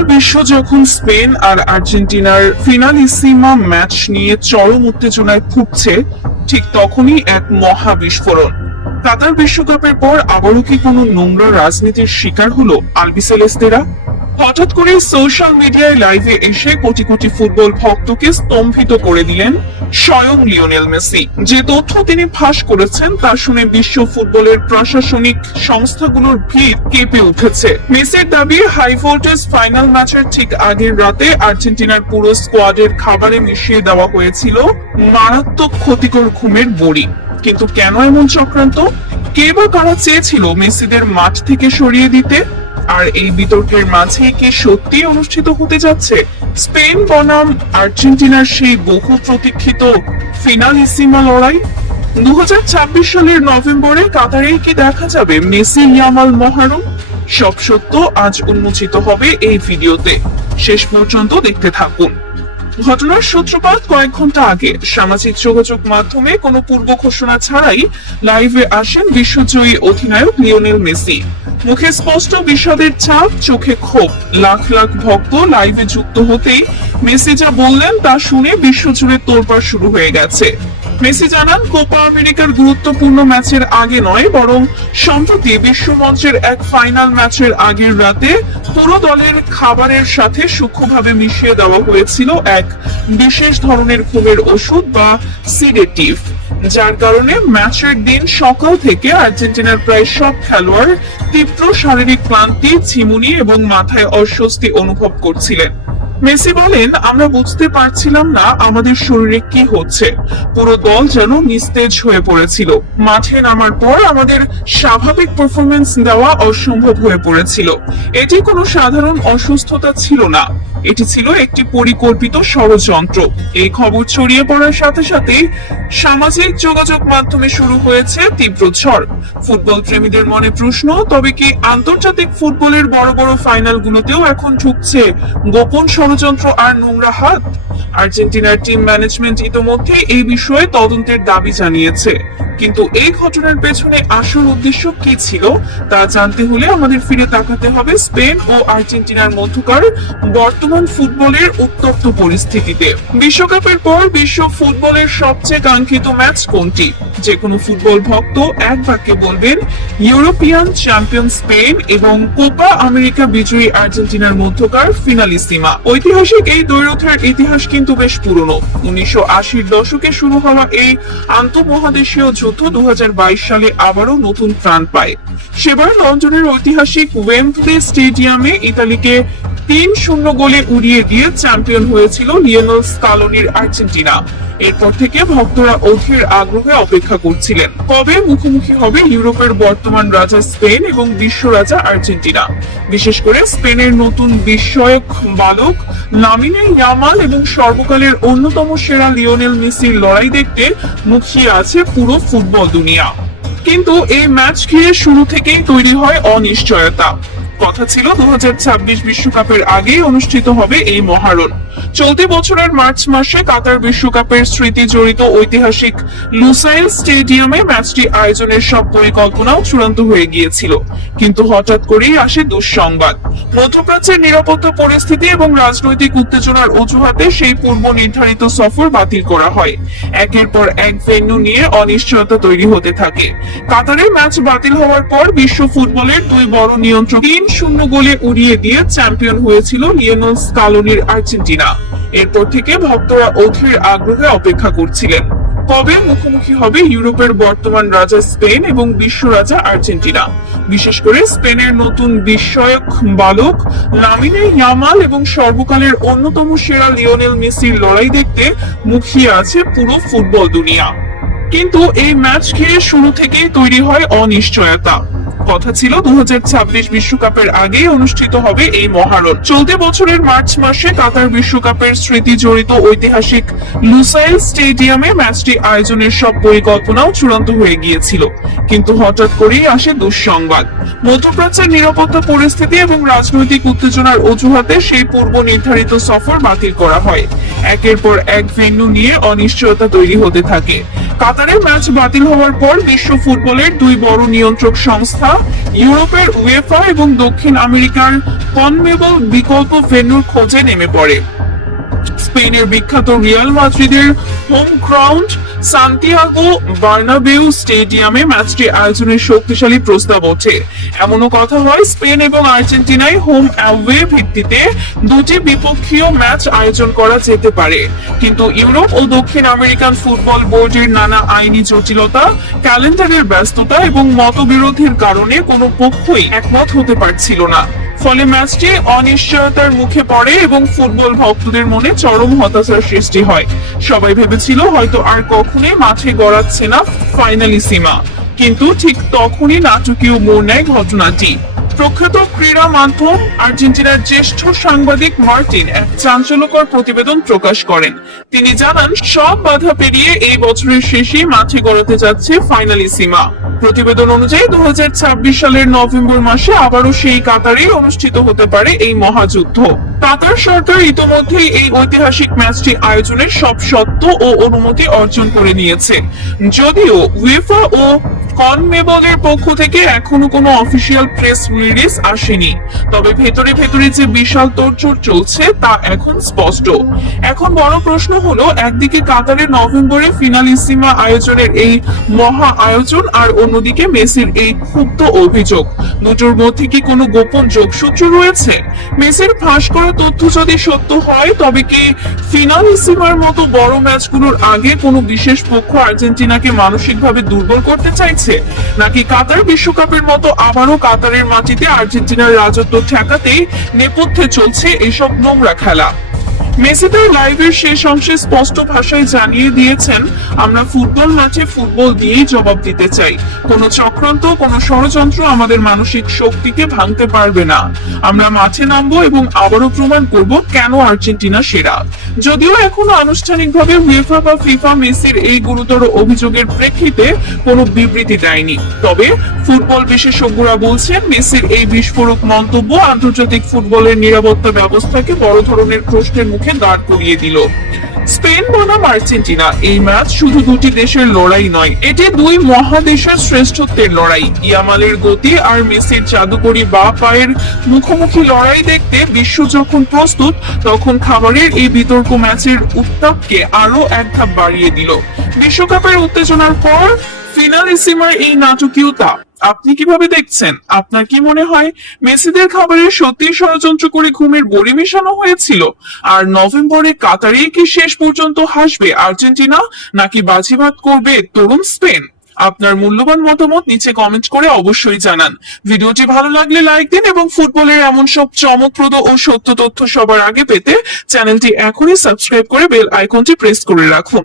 Football বিশ্ব যখন Spain আর আর্জেন্টিনার ফিনালিসিমা ম্যাচ নিয়ে চরম উত্তেজনায় ভুগছে, ঠিক তখনই এক মহা বিস্ফোরণ। কাতার বিশ্বকাপের পর আবারও কি কোনো নোংরা রাজনীতির শিকার হলো আলবিসেলেস্তেরা? হঠাৎ করে সোশ্যাল মিডিয়ায় লাইভে এসে কোটি কোটি ফুটবল ভক্তকে স্তম্ভিত করে দিলেন স্বয়ং লিওনেল মেসি। যে তথ্য তিনি ফাঁস করেছেন তা শুনে বিশ্ব ফুটবলের প্রশাসনিক সংস্থাগুলোর ভিড় কেঁপে উঠেছে। মেসির দাবি, হাই ভোল্টেজ ফাইনাল ম্যাচের ঠিক আগের রাতে আর্জেন্টিনার পুরো স্কোয়াডের খাবারে মিশিয়ে দেওয়া হয়েছিল মারাত্মক ক্ষতিকর ঘুমের বড়ি। কিন্তু কেন এমন চক্রান্ত? কে বা কারা চেয়েছিল মেসিদের মাঠ থেকে সরিয়ে দিতে? আর এই বিতর্কের মাঝে কি সত্যি অনুষ্ঠিত হতে যাচ্ছে স্পেন বনাম আর্জেন্টিনার সেই বহু প্রতীক্ষিত ফিনালিসিমা লড়াই? 2026 সালের নভেম্বরে কাতারেই কি দেখা যাবে মেসি ইয়ামাল মহারণ? সব সত্য আজ উন্মোচিত হবে এই ভিডিওতে। শেষ পর্যন্ত দেখতে থাকুন। ঘটনার সূত্রপাত কয়েক ঘন্টা আগে সামাজিক যোগাযোগ মাধ্যমে কোনো পূর্ব ঘোষণা ছাড়াই লাইভে আসেন বিশ্বজয়ী অধিনায়ক লিওনেল মেসি। মুখে স্পষ্ট বিষাদের ছাপ, চোখে ক্ষোভ। লাখ লাখ ভক্ত লাইভে যুক্ত হতেই মেসি যা বললেন তা শুনে বিশ্বজুড়ে তোলপাড় শুরু হয়ে গেছে। মেসি জানান, কোপা আমেরিকার গুরুত্বপূর্ণ ম্যাচের আগে নয়, বরং সম্প্রতি বিশ্বমঞ্চের এক ফাইনাল ম্যাচের আগের রাতে পুরো দলের খাবারের সাথে সূক্ষ্মভাবে মিশিয়ে দেওয়া হয়েছিল এক বিশেষ ধরনের ঘুমের ওষুধ বা সিডেটিভ, যার কারণে ম্যাচের দিন সকাল থেকে আর্জেন্টিনার প্রায় সব খেলোয়াড় তীব্র শারীরিক ক্লান্তি, ঝিমুনি এবং মাথায় অস্বস্তি অনুভব করছিলেন। মেসি বলেন, আমরা বুঝতে পারছিলাম না আমাদের শরীরে কি হচ্ছে। পুরো দল যেন নিস্তেজ হয়ে পড়েছিল। মাঠে নামার পর আমাদের স্বাভাবিক পারফরমেন্স দেওয়া অসম্ভব হয়ে পড়েছিল। এটি কোনো সাধারণ অসুস্থতা ছিল না, এটি ছিল একটি পরিকল্পিত ষড়যন্ত্র। এই খবর ছড়িয়ে পড়ার সাথে সাথে সামাজিক যোগাযোগ মাধ্যমে শুরু হয়েছে তীব্র ঝড়। ফুটবল প্রেমীদের মনে প্রশ্ন, তবে কি আন্তর্জাতিক ফুটবলের বড় বড় ফাইনালগুলোতেও এখন ঢুকছে গোপন ষড়যন্ত্র আর নোংরা হাত? আর্জেন্টিনার টিম ম্যানেজমেন্ট ইতোমধ্যে এই বিষয়ে তদন্তের দাবি জানিয়েছে। কিন্তু এই ঘটনার পেছনে আসল উদ্দেশ্য কি ছিল তা জানতে হলে আমাদের ফিরে তাকাতে হবে স্পেন ও আর্জেন্টিনার মধ্যকার বর্তমান ফুটবলের উত্তপ্ত পরিস্থিতিতে। বিশ্বকাপের পর বিশ্ব ফুটবলের সবচেয়ে কাঙ্ক্ষিত ম্যাচ কোনটি? যে কোনো ফুটবল ভক্ত এক বাক্যে বলবেন ইউরোপিয়ান চ্যাম্পিয়ন স্পেন এবং কোপা আমেরিকা বিজয়ী আর্জেন্টিনার মধ্যকার ফিনালিসিমা। ঐতিহাসিক এই দ্বৈরথের ইতিহাস কিন্তু বেশ পুরনো। 1980-র দশকে শুরু হওয়া এই আন্তঃমহাদেশীয় যুদ্ধ 2022 সালে আবারও নতুন প্রাণ পায়। সেবার লন্ডনের ঐতিহাসিক ওয়েম্বলি স্টেডিয়ামে ইতালিকে 3-0 গোলে উড়িয়ে দিয়ে চ্যাম্পিয়ন হয়েছিল লিওনেল স্কালোনির আর্জেন্টিনা। এরপর থেকে ভক্তরা অধীর আগ্রহে অপেক্ষা করছিলেন কবে মুখোমুখি হবে ইউরোপের বর্তমান রাজা স্পেন এবং বিশ্ব রাজা আর্জেন্টিনা। বিশেষ করে স্পেনের নতুন বিস্ময়ক বালক লামিনে ইয়ামাল এবং সর্বকালের অন্যতম সেরা লিওনেল মেসির লড়াই দেখতে মুখিয়ে আছে পুরো ফুটবল দুনিয়া। কিন্তু এই ম্যাচ ঘিরে শুরু থেকেই তৈরি হয় অনিশ্চয়তা। কথা ছিল 2026 বিশ্বকাপের আগেই অনুষ্ঠিত হবে এই মহারণ। চলতি বছরের মার্চ মাসে কাতার বিশ্বকাপের স্মৃতি জড়িত ঐতিহাসিক লুসাইল স্টেডিয়ামে ম্যাচটি আয়োজনের সব পরিকল্পনাও চূড়ান্ত হয়ে গিয়েছিল। কিন্তু হঠাৎ করেই আসে দুঃসংবাদ। মধ্যপ্রাচ্যের নিরাপত্তা পরিস্থিতি এবং রাজনৈতিক উত্তেজনার অজুহাতে সেই পূর্ব নির্ধারিত সফর বাতিল করা হয়। একের পর এক ভেন্যু নিয়ে অনিশ্চয়তা তৈরি হতে থাকে। কাতারে ম্যাচ বাতিল হওয়ার পর বিশ্ব ফুটবলের দুই বড় নিয়ন্ত্রক 3-0 গোলে উড়িয়ে দিয়ে চ্যাম্পিয়ন হয়েছিল লিওনেল স্কালোনির আর্জেন্টিনা। এরপর থেকে ভক্তরা অধীর আগ্রহে অপেক্ষা করছিলেন কবে মুখোমুখি হবে ইউরোপের বর্তমান রাজা স্পেন এবং বিশ্ব রাজা আর্জেন্টিনা। বিশেষ করে স্পেনের নতুন বিস্ময়ক বালক লামিনে ইয়ামাল এবং সর্বকালের অন্যতম সেরা লিওনেল মেসির লড়াই দেখতে মুখিয়ে আছে পুরো ফুটবল দুনিয়া। কিন্তু এই ম্যাচ ঘিরে শুরু থেকেই তৈরি হয় অনিশ্চয়তা। কথা ছিল 2026 বিশ্বকাপের আগেই অনুষ্ঠিত হবে এই মহারণ। চলতি বছরের মার্চ মাসে কাতার বিশ্বকাপের স্মৃতি জড়িত ঐতিহাসিক লুসাইল স্টেডিয়ামে ম্যাচটি আয়োজনের সব পরিকল্পনাও চূড়ান্ত হয়ে গিয়েছিল। কিন্তু হঠাৎ করেই আসে দুঃসংবাদ। মধ্যপ্রাচ্যের নিরাপত্তা পরিস্থিতি এবং রাজনৈতিক উত্তেজনার অজুহাতে সেই পূর্ব নির্ধারিত সফর বাতিল করা হয়। একের পর এক ভেন্যু নিয়ে অনিশ্চয়তা তৈরি হতে থাকে। কাতার কাতারের ম্যাচ বাতিল হওয়ার পর বিশ্ব ফুটবলের দুই বড় নিয়ন্ত্রক সংস্থা ইউরোপের উয়েফা এবং দক্ষিণ আমেরিকার কনমেবল বিকল্প ভেন্যুর খোঁজে নেমে পড়ে। স্পেনের বিখ্যাত রিয়াল মাদ্রিদের হোম গ্রাউন্ড সান্তিয়াগো বার্নাবেউ স্টেডিয়ামে ম্যাচটি আয়োজনের শক্তিশালী প্রস্তাব ওঠে। এমনও কথা হয় স্পেন এবং আর্জেন্টিনায় হোম অ্যাওয়ে ভিত্তিতে দুটি বিপক্ষীয় ম্যাচ আয়োজন করা যেতে পারে, কিন্তু ইউরোপ ও দক্ষিণ আমেরিকান ফুটবল বোর্ডের নানা আইনি জটিলতা, ক্যালেন্ডারের ব্যস্ততা এবং মতবিরোধের কারণে কোনো পক্ষই একমত হতে পারছিল না। ফলে ম্যাচটি অনিশ্চয়তার মুখে পড়ে এবং ফুটবল ভক্তদের মনে চরম হতাশার সৃষ্টি হয়। সবাই ভেবেছিল হয়তো আর কখনোই মাঠে গড়াচ্ছে না ফাইনালিসিমা, কিন্তু ঠিক তখনই নাটকীয় মোড় নেয় ঘটনাটি। প্রখ্যাত ক্রীড়া মাধ্যম আর্জেন্টিনার জ্যেষ্ঠ সাংবাদিক মার্টিন এক চাঞ্চল্যকর প্রতিবেদন প্রকাশ করেন। তিনি জানান সব বাধা পেরিয়ে এই বছরের শেষেই মাঠে গড়াতে যাচ্ছে ফাইনালিসিমা। প্রতিবেদন অনুযায়ী 2026 সালের নভেম্বর মাসে আবারও সেই কাতারে অনুষ্ঠিত হতে পারে এই মহাযুদ্ধ। কাতার সরকার ইতোমধ্যেই এই ঐতিহাসিক ম্যাচটি আয়োজনের সব শর্ত ও অনুমতি অর্জন করে নিয়েছে। যদিও উয়েফা ও কনমেবলের পক্ষ থেকে এখনো কোনো অফিসিয়াল প্রেস রিলিজ আসেনি, তবে ভেতরে ভেতরে যে বিশাল তোড়জোড় চলছে তা এখন স্পষ্ট। এখন বড় প্রশ্ন হলো, একদিকে কাতারের নভেম্বরে ফিনালিসিমা আয়োজনের এই মহা আয়োজন, আর অন্যদিকে মেসির এই ক্ষুব্ধ অভিযোগ। দুটোর মধ্যে কি কোনো গোপন যোগসূত্র রয়েছে? মেসির ফাঁস করা তথ্য যদি সত্য হয়, তবে কি ফিনালিসিমার মতো বড় ম্যাচগুলোর আগে কোনো বিশেষ পক্ষ আর্জেন্টিনাকে মানসিকভাবে দুর্বল করতে চাইছে, নাকি কাতার বিশ্বকাপের মতো আবারও কাতারের মাটিতে আর্জেন্টিনার রাজত্ব ঠেকাতেই নেপথ্যে চলছে এসব নোংরা খেলা? মেসি তার লাইভের শেষ অংশে স্পষ্ট ভাষায় জানিয়ে দিয়েছেন, আমরা ফুটবল মাঠে ফুটবল দিয়েই জবাব দিতে চাই। কোনো চক্রান্ত, কোনো ষড়যন্ত্র আমাদের মানসিক শক্তিকে ভাঙতে পারবে না। আমরা মাঠে নামবো এবং আবারও প্রমাণ করব কেন আর্জেন্টিনা সেরা। যদিও এখনো আনুষ্ঠানিকভাবে উয়েফা বা ফিফা মেসির এই গুরুতর অভিযোগের প্রেক্ষিতে কোনো বিবৃতি দেয়নি, তবে ফুটবল বিশেষজ্ঞরা বলছেন মেসির এই বিস্ফোরক মন্তব্য আন্তর্জাতিক ফুটবলের নিরাপত্তা ব্যবস্থাকে বড় ধরনের প্রশ্নের মুখে দাঁড় করিয়ে দিল। স্পেন বনাম আর্জেন্টিনা এই ম্যাচ শুধু দুটি দেশের লড়াই নয়, এটি দুই মহাদেশের শ্রেষ্ঠত্বের লড়াই। ইয়ামালের গতি আর মেসির জাদুকরি বা পায়ের মুখোমুখি লড়াই দেখতে বিশ্ব যখন প্রস্তুত, তখন খাবারের এই বিতর্ক ম্যাচের উত্তাপকে আরো এক ধাপ বাড়িয়ে দিল। বিশ্বকাপের উত্তেজনার পর ফিনালিসিমার এই নাটকীয়তা আপনি কিভাবে দেখছেন? আপনার কি মনে হয় মেসিদের খাবারে সত্যি ষড়যন্ত্র করে ঘুমের বড়ি মেশানো হয়েছিল? আর নভেম্বরে কাতারে কি শেষ পর্যন্ত হাসবে আর্জেন্টিনা, নাকি বাজিমাত করবে তরুণ স্পেন? আপনার মূল্যবান মতামত নিচে কমেন্ট করে অবশ্যই জানান। ভিডিওটি ভালো লাগলে লাইক দিন এবং ফুটবলের এমন সব চমকপ্রদ ও সত্য তথ্য সবার আগে পেতে চ্যানেলটি এখনই সাবস্ক্রাইব করে বেল আইকনটি প্রেস করে রাখুন।